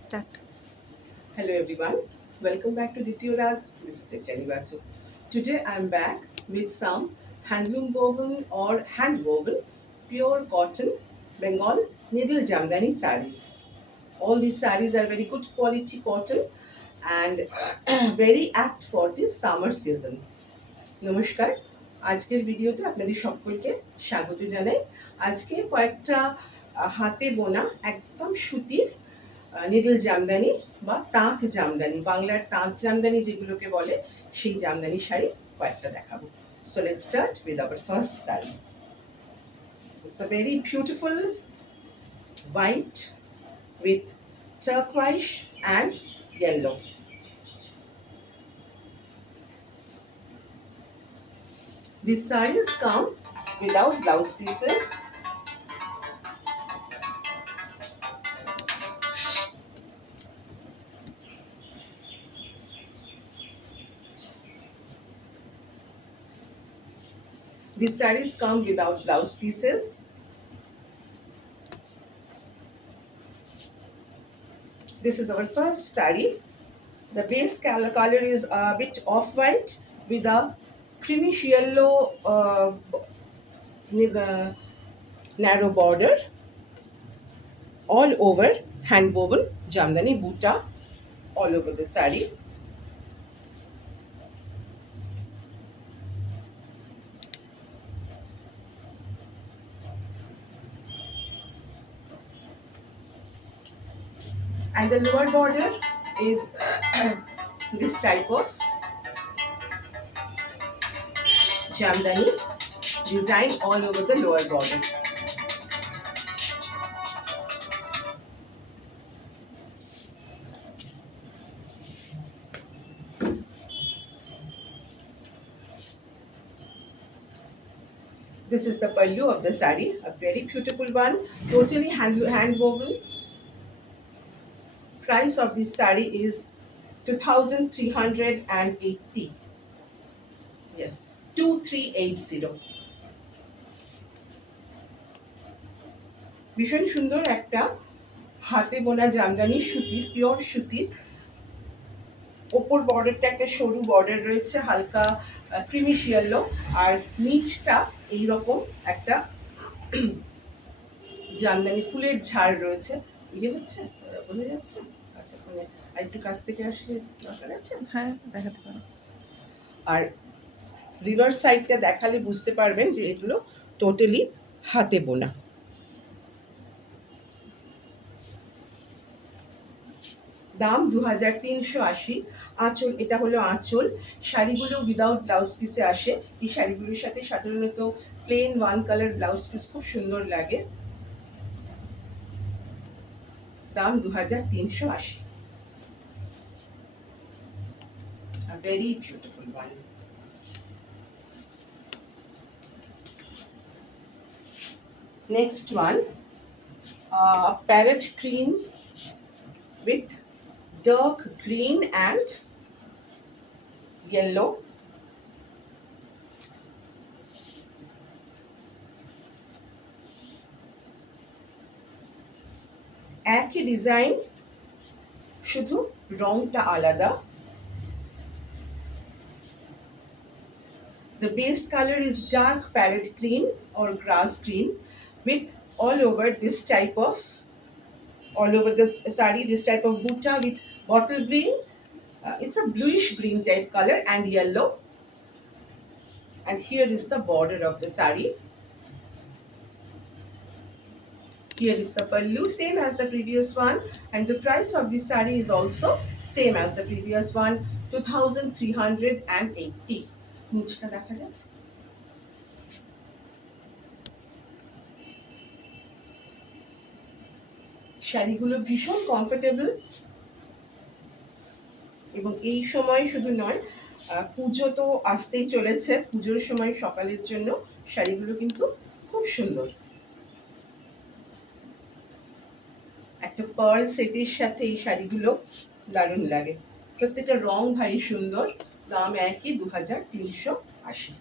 Start. Hello everyone, welcome back to Dityo Rag. This is Tejani Basu. Today I am back with some handloom woven or hand woven pure cotton Bengal needle jamdani sarees. All these sarees are very good quality cotton and very apt for this summer season. নমস্কার, আজকের ভিডিওতে আপনাদের সকলকে স্বাগত জানাই। আজকে কয়েকটা হাতে বোনা একদম সুতির নিডল জামদানি বা তাঁত জামদানি, বাংলার তাঁত জামদানি যেগুলোকে বলে, সেই জামদানি শাড়ি কয়েকটা দেখাবো। So let's start with our first sari. It's a very beautiful white with turquoise and yellow. These sarees come without blouse pieces. These sarees come without blouse pieces. This is our first saree. The base color is a bit off-white with a creamish yellow narrow border all over, hand woven jamdani buta all over the saree. And the lower border is this type of jamdani design all over the lower border. This is the pallu of the saree, a very beautiful one, totally hand woven. Price of this saree is 2380. Yes, 2380. ভীষণ সুন্দর একটা হাতে বোনা জামদানি, সুতির, পিওর সুতির। ওপর বর্ডারটা একটা সরু বর্ডার রয়েছে, হালকা ক্রিমিশ ইয়েলো, আর নিচটা এইরকম একটা জামদানি ফুলের ঝাড় রয়েছে। ইয়ে হচ্ছে, বোঝা যাচ্ছে? আচ্ছা, মানে আর একটু কাছ থেকে আসলে দরকার আছে। হ্যাঁ, দেখাতে পারো। আর রিভার সাইডটা দেখালে বুঝতে পারবেন যে এগুলো টোটালি হাতে বোনা। দাম 2380। আঁচল, এটা হলো আঁচল। শাড়িগুলো উইদাউট ব্লাউজ পিসে আসে। এই শাড়িগুলোর সাথে সাধারণত plain one colour blouse piece খুব সুন্দর লাগে। দাম 2380। A very beautiful one. Next one, parrot green with dark green and yellow. একই ডিজাইন, শুধু রংটা আলাদা। The base color is dark parrot green or grass green with all over the sari, this type of butta with bottle green. It's a bluish green type color and yellow. And here is the border of the sari. Here is the pallu, same as the previous one, and the price of this sari is also same as the previous one, 2380. নিচটা দেখা যাচ্ছে? শাড়িগুলো ভীষণ কমফোর্টেবল, এবং এই সময় শুধু নয়, পুজো তো আসতেই চলেছে, পুজোর সময় সকালের জন্য শাড়িগুলো কিন্তু খুব সুন্দর। একটা পার্ল সেটের সাথে এই শাড়িগুলো দারুণ লাগে। প্রত্যেকটা রং ভারী সুন্দর। দাম একই, 2380।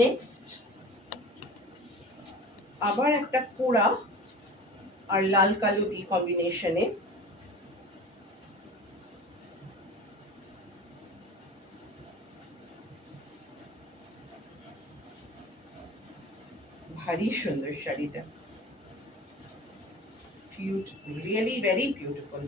নেক্সট আবার একটা কোড়া আর লাল কালো দিয়ে কম্বিনেশনে। ভারী সুন্দর শাড়িটা, beautiful, really very beautiful.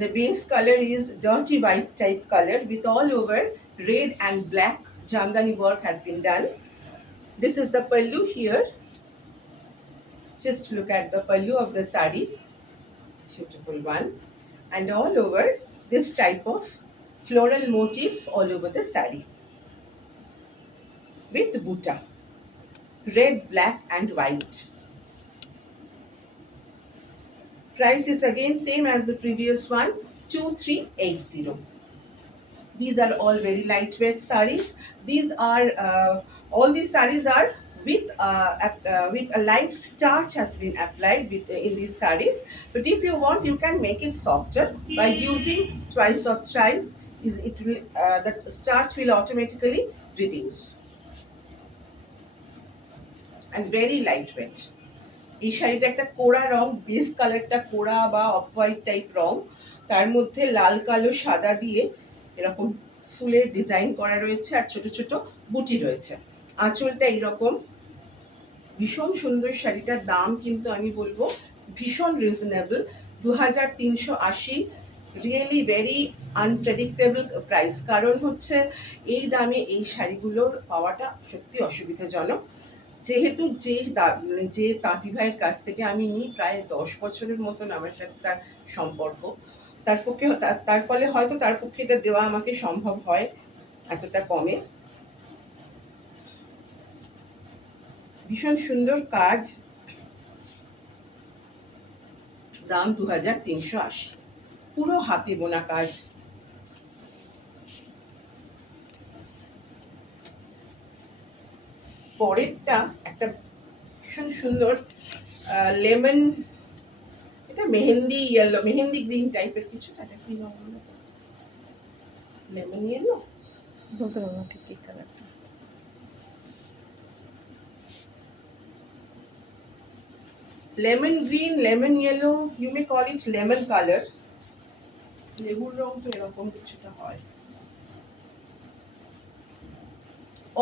The base color is dirty white type color with all over red and black jamdani work has been done. This is the pallu here. Just look at the pallu of the sari, beautiful one, and all over this type of floral motif all over the sari with buta, red, black and white. Price is again same as the previous one, 2380. These are all very lightweight saris. These are all these saris are with a light starch has been applied with in these saris. But if you want, you can make it softer by using twice or thrice. Is it will the starch will automatically reduce, and very lightweight. এই শাড়িটা একটা কোড়া রং, বেস কালারটা কোড়া বা off white type রং, তার মধ্যে লাল কালো সাদা দিয়ে এরকম ফুলের ডিজাইন করা রয়েছে আর ছোট ছোট বুটি রয়েছে। আঁচলটা এইরকম, ভীষণ সুন্দর শাড়িটার দাম কিন্তু আমি বলবো ভীষণ রিজনেবল, 2380। Really very unpredictable price. কারণ হচ্ছে এই দামে এই শাড়িগুলোর পাওয়াটা সত্যি অসুবিধাজনক। যেহেতু যে তাঁতি ভাইয়ের কাছ থেকে আমি নিই, প্রায় 10 বছরের মতন আমার সাথে তার সম্পর্ক, তার পক্ষে তার ফলে হয়তো তার পক্ষে এটা দেওয়া আমাকে সম্ভব হয় এতটা কমে। ভীষণ সুন্দর কাজ, দাম 2380, পুরো হাতে বোনা কাজ। পরেরটা একটা ভীষণ সুন্দর লেমন, এটা মেহেন্দি ইয়েলো, মেহেন্দি গ্রিন টাইপের কিছু, এটা কি রং বলো তো? লেমন ইয়েলো বলতে পারবো না ঠিক কি কালারটা। Lemon green, lemon yellow, you may call it lemon colour. লেবুর রং তো এরকম কিছুটা হয়।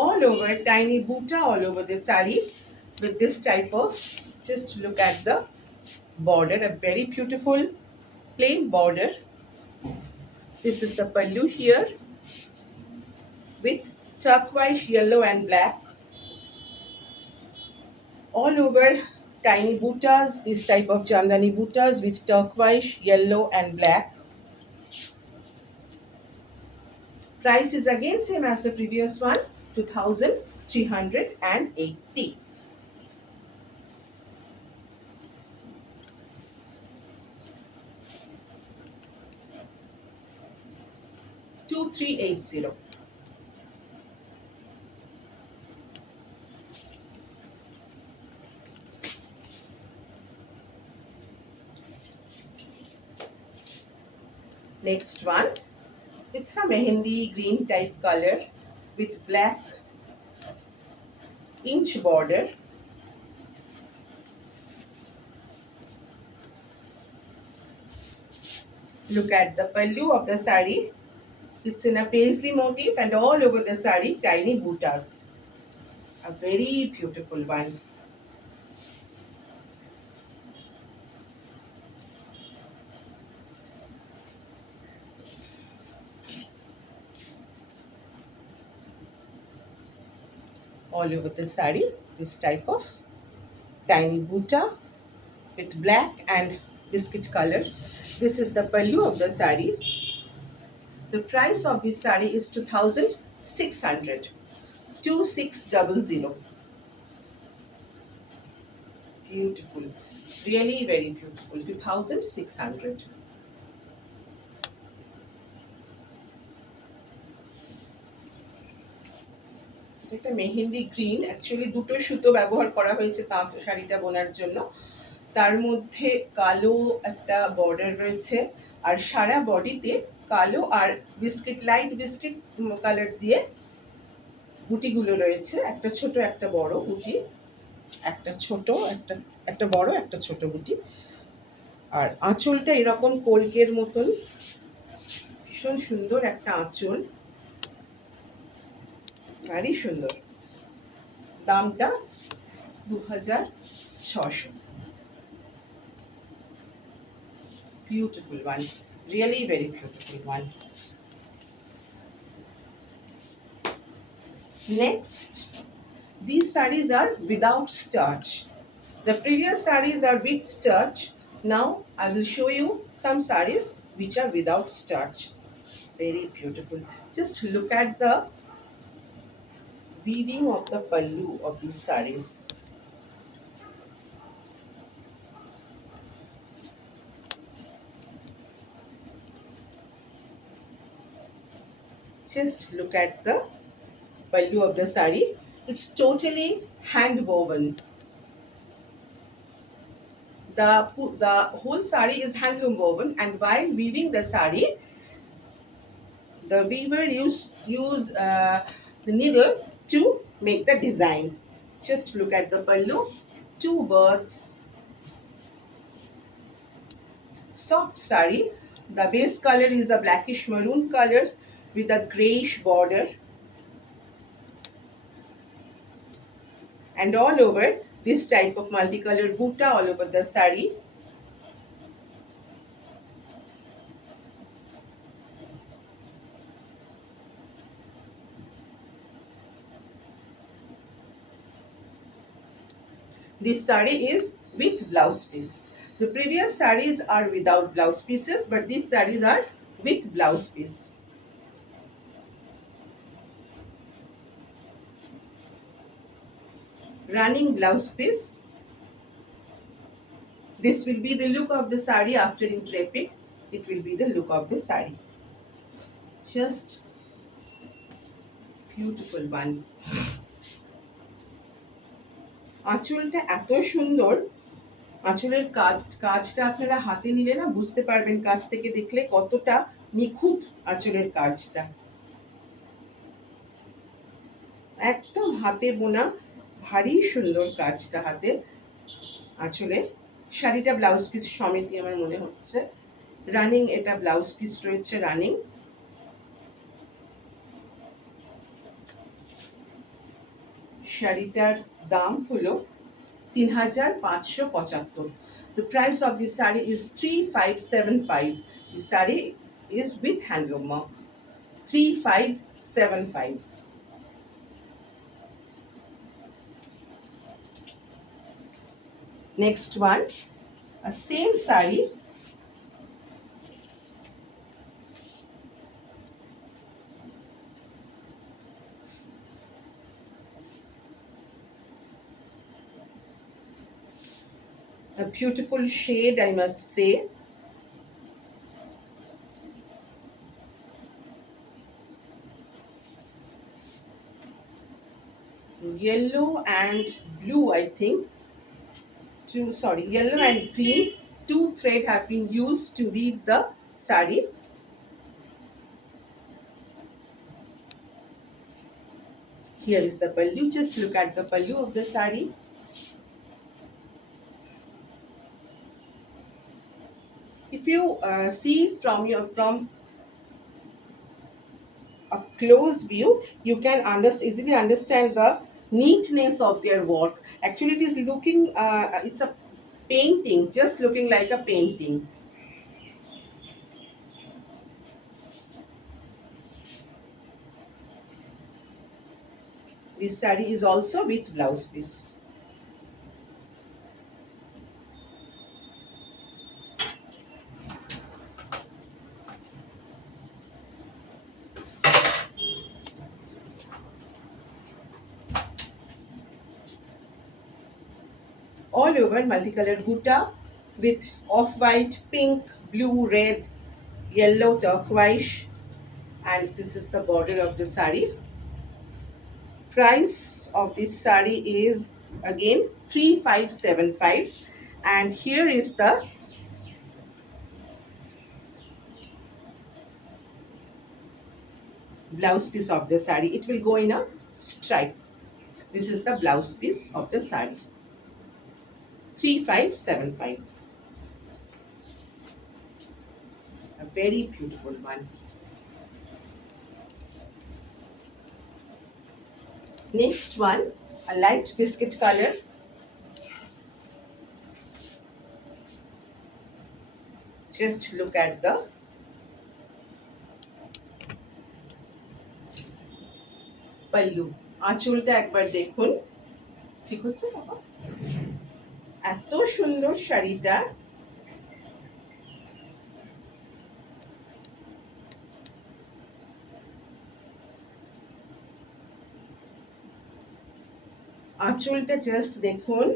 All over tiny buta all over the sari with this type of, just look at the border, a very beautiful plain border. This is the pallu here with turquoise, yellow and black. All over tiny butas, this type of jamdani butas with turquoise, yellow and black. Price is again same as the previous one, 2380. 2380. Next one, it's a mehendi green type color with black inch border. Look at the pallu of the sari. It's in a paisley motif and all over the sari tiny butas. A very beautiful one. All over the sari, this type of tiny buta with black and biscuit color. This is the pallu of the sari. The price of this sari is 2600. 2600. Beautiful, really very beautiful. 2600. এটা mehndi green, actually দুটো সুতো ব্যবহার করা হয়েছে তাঁত শাড়িটা বোনার জন্য। তার মধ্যে কালো একটা বর্ডার রয়েছে, আর সারা বডিতে কালো আর বিস্কিট, লাইট বিস্কিট কালার দিয়ে বুটিগুলো রয়েছে, একটা ছোট একটা বড় বুটি, একটা ছোট একটা একটা বড় একটা ছোট বুটি। আর আঁচলটা এরকম কলকের মতন, ভীষণ সুন্দর একটা আঁচল, ভারী সুন্দর। দামটা 2600। Beautiful one, really very beautiful one. Next, these sarees are without starch. The previous sarees are with starch. Now I will show you some sarees which are without starch. Very beautiful. Just look at the weaving of the pallu of these sarees. Just look at the pallu of the saree. It's totally hand woven. The whole saree is handloom woven, and while weaving the saree, the weaver use the needle to make the design. Just look at the pallu, two birds, soft saree. The base color is a blackish maroon color with a grayish border, and all over this type of multicolored butta all over the saree. This saree is with blouse piece. The previous sarees are without blouse pieces, but these sarees are with blouse piece. Running blouse piece. This will be the look of the saree after you drape it. It will be the look of the saree. Just beautiful one. আঁচলটা এত সুন্দর, আঁচলের কাজটা আপনারা হাতে নিলে না বুঝতে পারবেন, কাছ থেকে দেখলে কতটা নিখুঁত আঁচলের কাজটা, একদম হাতে বোনা, ভারী সুন্দর কাজটা হাতে আঁচলের। শাড়িটা ব্লাউজ পিস সমেতই আমার মনে হচ্ছে, রানিং এটা ব্লাউজ পিস রয়েছে রানিং। শাড়িটার দাম হলো 3575। The price of this saree is 3575. This saree is with handloom mark. 3575. Next one, a same saree, a beautiful shade, I must say. Yellow and blue, I think. Yellow and green. Two thread have been used to weave the saree. Here is the pallu. Just look at the pallu of the saree. If you see from a close view, you can easily understand the neatness of their work. Actually, it is looking, it's a painting, just looking like a painting. This saree is also with blouse piece. All over multicolored butta with off-white, pink, blue, red, yellow, turquoise, and this is the border of the saree. Price of this saree is again 3575, And here is the blouse piece of the sari. It will go in a stripe. This is the blouse piece of the sari. 3575. A very beautiful one. Next one, a light biscuit color. Just look at the pallu, আঁচলটা একবার দেখুন। ঠিক হচ্ছে বাবা? এত সুন্দর শাড়িটা। আঁচলটা জাস্ট দেখুন।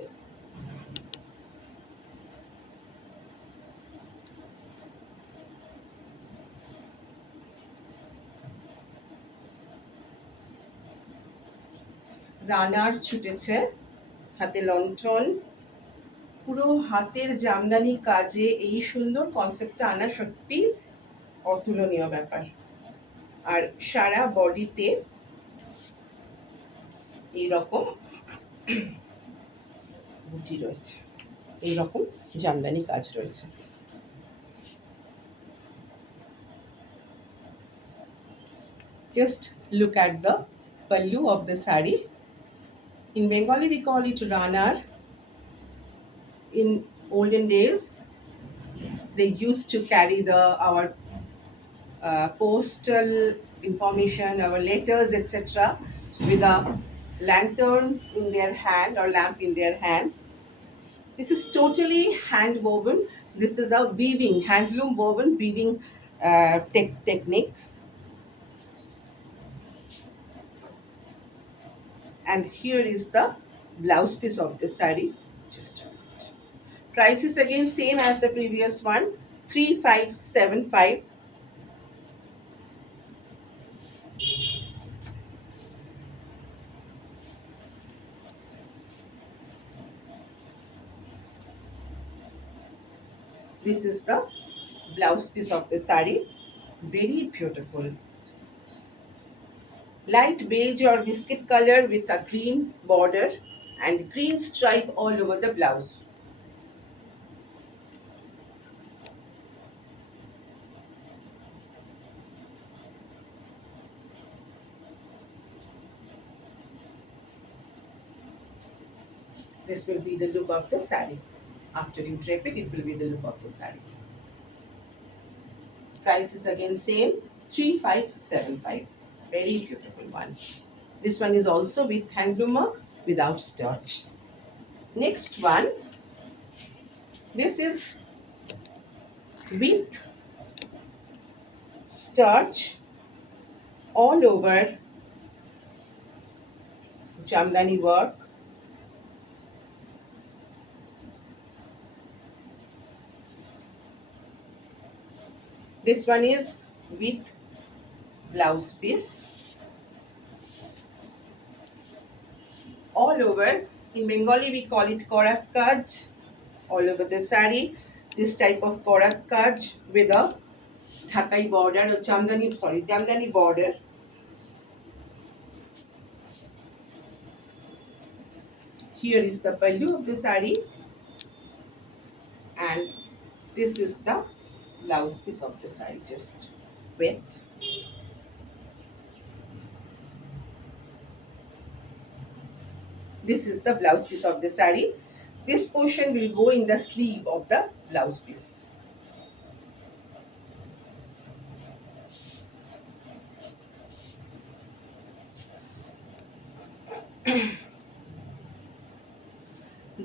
রানার ছুটেছে, হাতে লণ্ঠন, পুরো হাতের জামদানি কাজে এই সুন্দর কনসেপ্টটা আনা সত্যি অতুলনীয় ব্যাপার। আর সারা বডিতে এইরকম বুটি রয়েছে, এইরকম জামদানি কাজ রয়েছে। Just look at the pallu of the sari. In Bengali we call it ranar. In olden days they used to carry our postal information, our letters, etc., with a lantern in their hand or lamp in their hand. This is totally hand woven. This is a weaving, handloom woven weaving technique. And here is the blouse piece of the sari. Just a minute. Price is again same as the previous one, 3575. This is the blouse piece of the sari. Very beautiful. Light beige or biscuit color with a green border and green stripe all over the blouse. This will be the look of the sari. After you drape it, it will be the look of the sari. Price is again same, 3575. Very beautiful one. This one is also with handloom work without starch. Next one, this is with starch all over jamdani work. This one is with blouse piece all over. In Bengali we call it korak kaj. All over the sari, this type of korak kaj with a thakai border or jamdani border. Here is the pallu of the sari, and this is the blouse piece of the sari, just wet. This is the blouse piece of the sari. This portion will go in the sleeve of the blouse piece.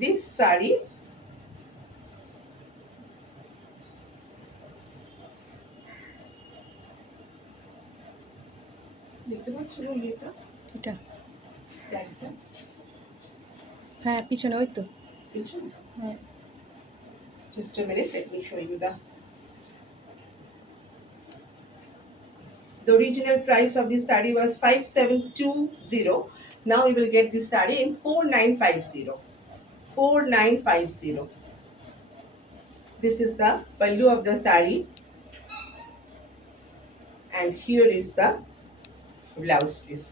This sari দেখতে পাচ্ছ এটা এটা ব্যাগটা হ্যাঁ পিছনে ওই তো পিছনে। হ্যাঁ Just a minute, let me show you the original price of this sari was 5720. Now we will get this sari in 4950. 4950. This is the pallu of the sari, and here is the blouse piece.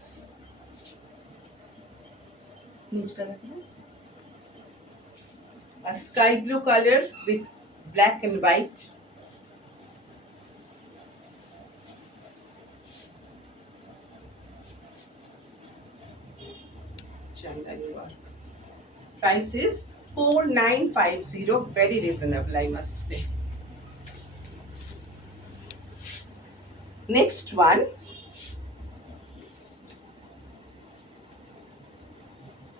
নিচটা দেখা যাচ্ছে? A sky blue color with black and white. Chandani work. Price is 4950. Very reasonable, I must say. Next one.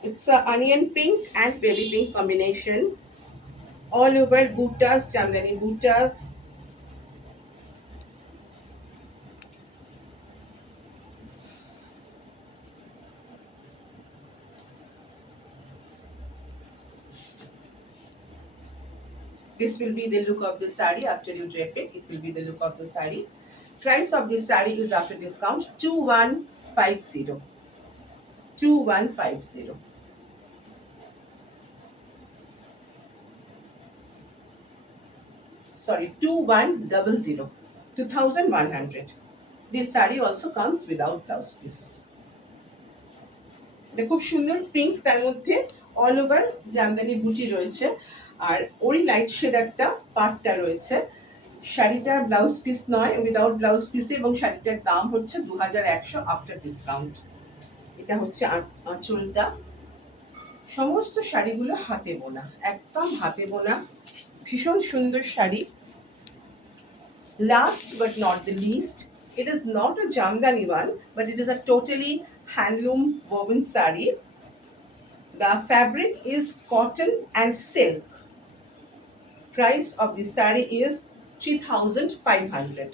It's a onion pink and baby pink combination. All over buttas, Chandani buttas. This will be the look of the sari after you drape it. It will be the look of the sari. Price of this sari is after discount 2150. 2150. Sorry, 2100. 2100. This sari also comes without blouse piece. এটা খুব সুন্দর পিঙ্ক, তার মধ্যে all over Jamdani বুটি রয়েছে, আর ওরই light shade একটা পাটটা রয়েছে। শাড়িটার ব্লাউজ পিস নয়, উইদাউট ব্লাউজ পিসে, এবং শাড়িটার দাম হচ্ছে 2100 আফটার ডিসকাউন্ট। এটা হচ্ছে আঁচলটা। সমস্ত শাড়িগুলো হাতে বোনা, একদম হাতে বোনা, ভীষণ সুন্দর sari. Last but not the least, it is not a Jamdani one, but it is a totally handloom woven sari. The fabric is cotton and silk. Price of the sari is 3500.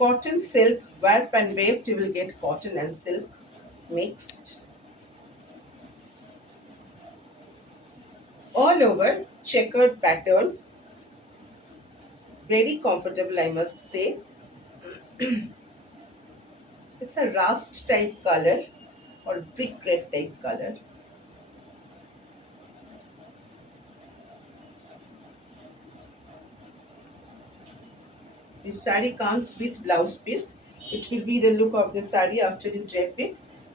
Cotton silk, warp and weft, you will get cotton and silk mixed. All over checkered pattern. Very comfortable, I must say. It's a rust type color or brick red type color. This sari comes with blouse piece. It will be the look of the sari after you drape it.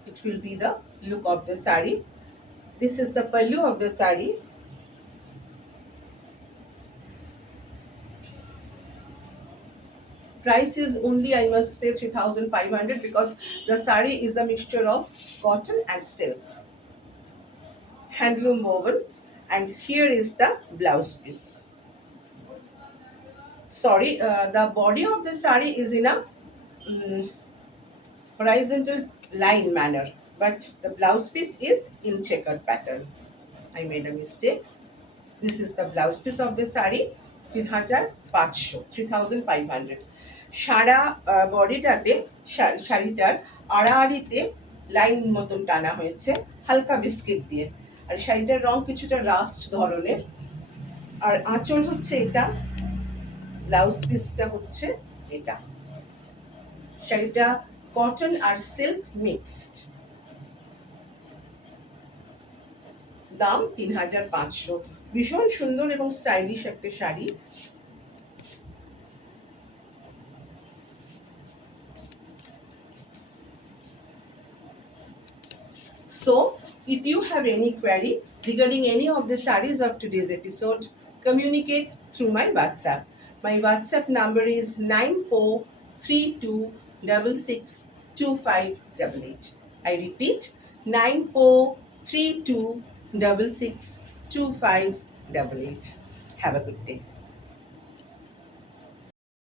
It will be the look of the sari. This is the pallu of the sari. Price is only, I must say, 3500 because the sari is a mixture of cotton and silk. Handloom woven, and here is the blouse piece. Sorry, the body of the sari is in a horizontal line manner, but the blouse piece is in checkered pattern. I made a mistake. This is the blouse piece of the sari, 3500. সারা বডিটাতে শাড়িটার আড়াআড়িতে লাইন মতন টানা হয়েছে হালকা বিস্কিট দিয়ে, আর শাড়িটার রং কিছুটা রাস্ট ধরনের, আর আঁচল হচ্ছে এটা, ব্লাউজ পিসটা হচ্ছে এটা। শাড়িটা কটন আর সিল্ক মিক্সড। দাম 3500। ভীষণ সুন্দর এবং স্টাইলিশ একটা sari. So, if you have any query regarding any of the sarees of today's episode, communicate through my WhatsApp. My WhatsApp number is 9432662588. I repeat, 9432662588. Have a good day.